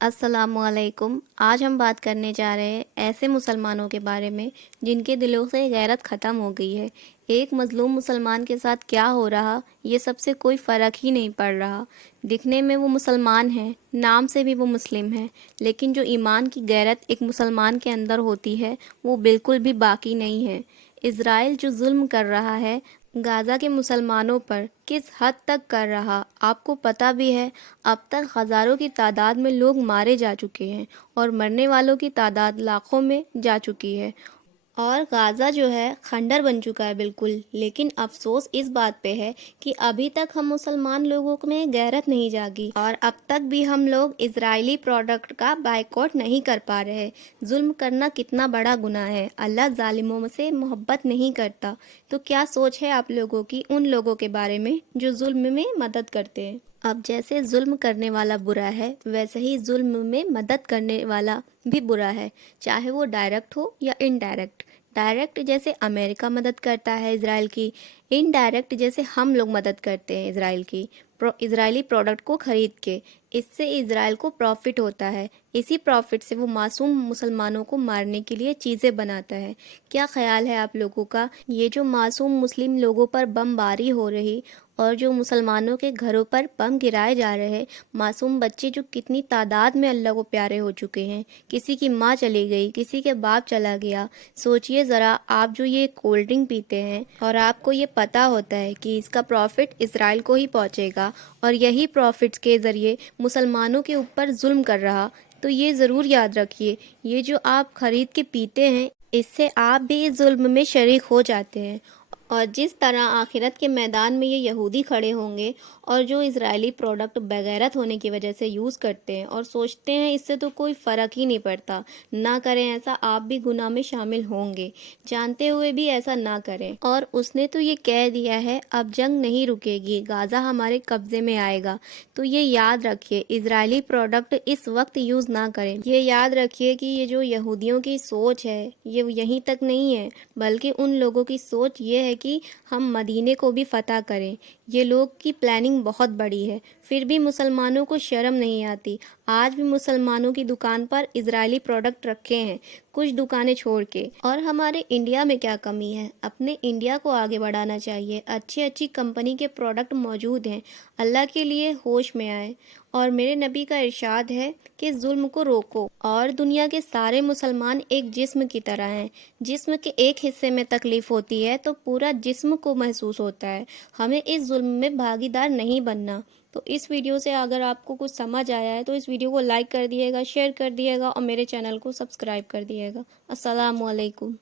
अस्सलामुअलैकुम। आज हम बात करने जा रहे हैं ऐसे मुसलमानों के बारे में जिनके दिलों से गैरत ख़त्म हो गई है। एक मज़लूम मुसलमान के साथ क्या हो रहा ये सबसे कोई फ़र्क ही नहीं पड़ रहा। दिखने में वो मुसलमान हैं, नाम से भी वो मुस्लिम हैं, लेकिन जो ईमान की गैरत एक मुसलमान के अंदर होती है वो बिल्कुल भी बाकी नहीं है। इज़राइल जो जुल्म कर रहा है गाज़ा के मुसलमानों पर किस हद तक कर रहा आपको पता भी है। अब तक हज़ारों की तादाद में लोग मारे जा चुके हैं और मरने वालों की तादाद लाखों में जा चुकी है और गाज़ा जो है खंडर बन चुका है बिल्कुल। लेकिन अफसोस इस बात पे है कि अभी तक हम मुसलमान लोगों में गैरत नहीं जागी और अब तक भी हम लोग इजरायली प्रोडक्ट का बायकॉट नहीं कर पा रहे। जुल्म करना कितना बड़ा गुनाह है। अल्लाह जालिमों से मोहब्बत नहीं करता। तो क्या सोच है आप लोगों की उन लोगों के बारे में जो जुल्म में मदद करते हैं। अब जैसे जुल्म करने वाला बुरा है वैसे ही जुल्म में मदद करने वाला भी बुरा है, चाहे वो डायरेक्ट हो या इनडायरेक्ट। डायरेक्ट जैसे अमेरिका मदद करता है इजराइल की, इनडायरेक्ट जैसे हम लोग मदद करते हैं इजराइल की इजरायली प्रोडक्ट को खरीद के। इससे इजराइल को प्रॉफिट होता है। इसी प्रॉफिट से वो मासूम मुसलमानों को मारने के लिए चीज़ें बनाता है। क्या ख्याल है आप लोगों का ये जो मासूम मुस्लिम लोगों पर बमबारी हो रही और जो मुसलमानों के घरों पर बम गिराए जा रहे, मासूम बच्चे जो कितनी तादाद में अल्लाह को प्यारे हो चुके हैं, किसी की माँ चली गई, किसी के बाप चला गया। सोचिए ज़रा, आप जो ये कोल्ड ड्रिंक पीते हैं और आपको ये पता होता है कि इसका प्रॉफिट इसराइल को ही पहुंचेगा और यही प्रॉफिट्स के ज़रिए मुसलमानों के ऊपर जुल्म कर रहा, तो ये ज़रूर याद रखिए ये जो आप खरीद के पीते हैं इससे आप भी इस जुल्म में शरीक हो जाते हैं। और जिस तरह आखिरत के मैदान में ये यहूदी खड़े होंगे और जो इजरायली प्रोडक्ट बगैरत होने की वजह से यूज़ करते हैं और सोचते हैं इससे तो कोई फ़र्क ही नहीं पड़ता, ना करें ऐसा, आप भी गुनाह में शामिल होंगे। जानते हुए भी ऐसा ना करें। और उसने तो ये कह दिया है अब जंग नहीं रुकेगी, गाज़ा हमारे कब्ज़े में आएगा। तो ये याद रखिए इजरायली प्रोडक्ट इस वक्त यूज़ ना करें। ये याद रखिए कि ये जो यहूदियों की सोच है ये यहीं तक नहीं है, बल्कि उन लोगों की सोच ये है कि हम मदीने को भी फतह करें। ये लोग की प्लानिंग बहुत बड़ी है, फिर भी मुसलमानों को शर्म नहीं आती। आज भी मुसलमानों की दुकान पर इजरायली प्रोडक्ट रखे हैं, कुछ दुकानें छोड़ के। और हमारे इंडिया में क्या कमी है, अपने इंडिया को आगे बढ़ाना चाहिए। अच्छी अच्छी कंपनी के प्रोडक्ट मौजूद हैं, अल्लाह के लिए होश में आए। और मेरे नबी का इरशाद है कि जुल्म को रोको। और दुनिया के सारे मुसलमान एक जिस्म की तरह हैं। जिस्म के एक हिस्से में तकलीफ होती है तो पूरा जिस्म को महसूस होता है। हमें इस जुल्म में भागीदार नहीं बनना। तो इस वीडियो से अगर आपको कुछ समझ आया है तो इस वीडियो को लाइक कर दिएगा, शेयर कर दिएगा और मेरे चैनल को सब्सक्राइब कर दिएगा। अस्सलामु अलैकुम।